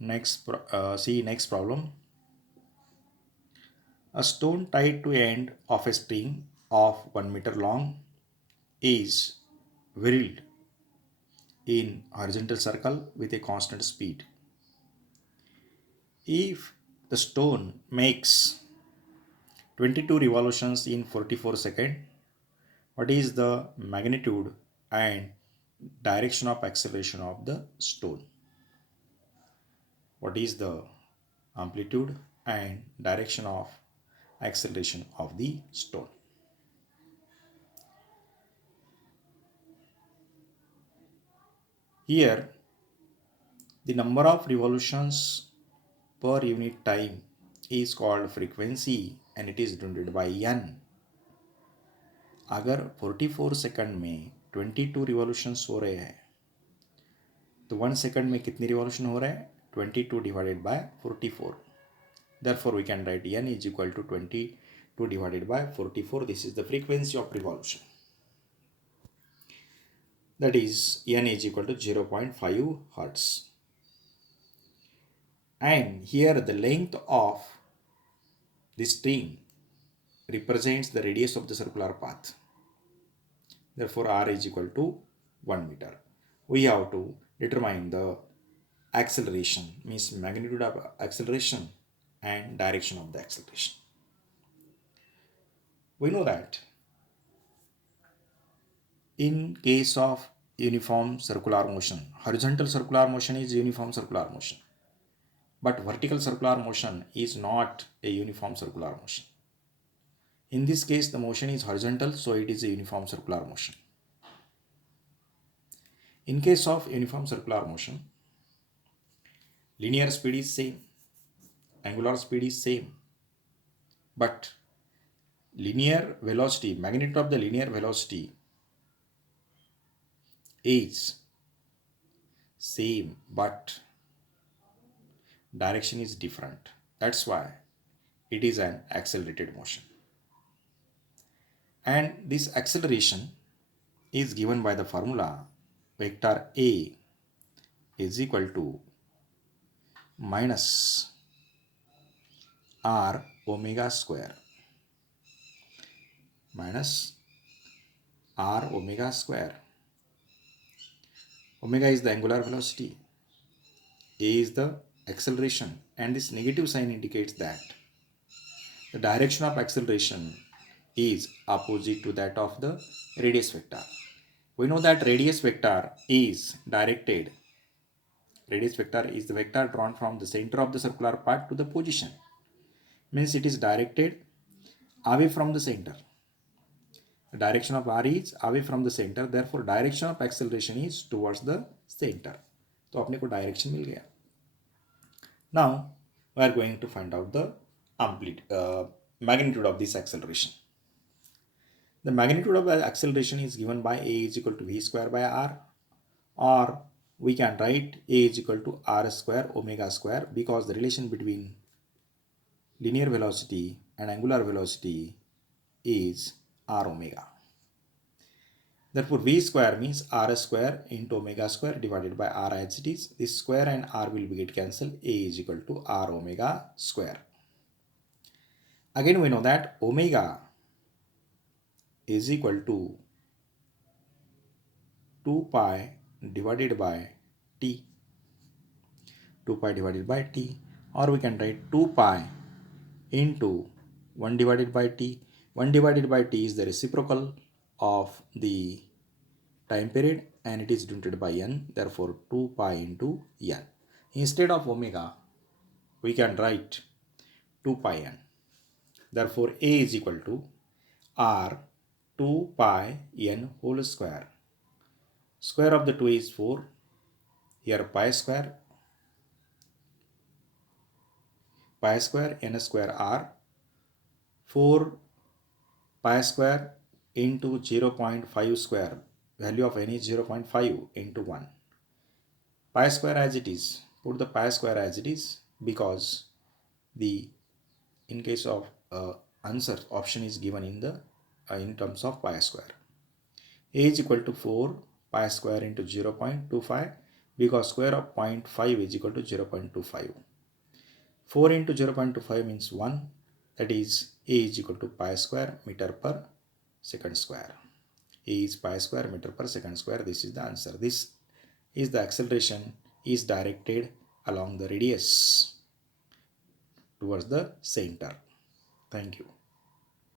See next problem. A stone tied to end of a string of 1 meter long is whirled in horizontal circle with a constant speed. If the stone makes 22 revolutions in 44 seconds, what is the magnitude and direction of acceleration of the stone? What is the amplitude and direction of acceleration of the stone? Here, the number of revolutions per unit time is called frequency and it is denoted by n. अगर 44 second में 22 revolutions हो रहे हैं तो 1 second में कितनी revolution हो रहे हैं 22 divided by 44. Therefore, we can write n is equal to 22 divided by 44. This is the frequency of revolution. That is n is equal to 0.5 hertz. And here the length of the string represents the radius of the circular path. Therefore, r is equal to 1 meter. We have to determine the acceleration, means magnitude of acceleration and direction of the acceleration. We know that in case of uniform circular motion, horizontal circular motion is uniform circular motion, but vertical circular motion is not a uniform circular motion. In this case, the motion is horizontal, so it is a uniform circular motion. In case of uniform circular motion, linear speed is same, angular speed is same, but linear velocity, magnitude of the linear velocity is same, but direction is different. That's why it is an accelerated motion. And this acceleration is given by the formula vector A is equal to minus r omega square minus r omega square. Omega is the angular velocity, A is the acceleration, and this negative sign indicates that the direction of acceleration is opposite to that of the radius vector. We know that radius vector is directed. Radius vector is the vector drawn from the center of the circular path to the position. Means it is directed away from the center. The direction of r is away from the center. Therefore, direction of acceleration is towards the center. तो अपने को direction मिल गया. Now, we are going to find out the magnitude of this acceleration. The magnitude of the acceleration is given by A is equal to V square by R, or we can write A is equal to R square omega square, because the relation between linear velocity and angular velocity is R omega. Therefore, V square means R square into omega square divided by R as it is. This square and R will be get cancelled. A is equal to R omega square. Again, we know that omega is equal to 2 pi divided by t. 2 pi divided by t, or we can write 2 pi into 1 divided by t. 1 divided by t is the reciprocal of the time period and it is denoted by n. Therefore, 2 pi into n. Instead of omega, we can write 2 pi n. Therefore, A is equal to r 2 pi n whole square. Square of the 2 is 4. Here pi square n square r. 4 pi square into 0.5 square. Value of n is 0.5 into 1. Pi square as it is. Put the pi square as it is, because the in case of answer option is given in the in terms of pi square. A is equal to 4 pi square into 0.25. because square of 0.5 is equal to 0.25. 4 into 0.25 means 1, that is A is equal to pi square meter per second square. A is pi square meter per second square. This is the answer. This is the acceleration is directed along the radius towards the center. Thank you.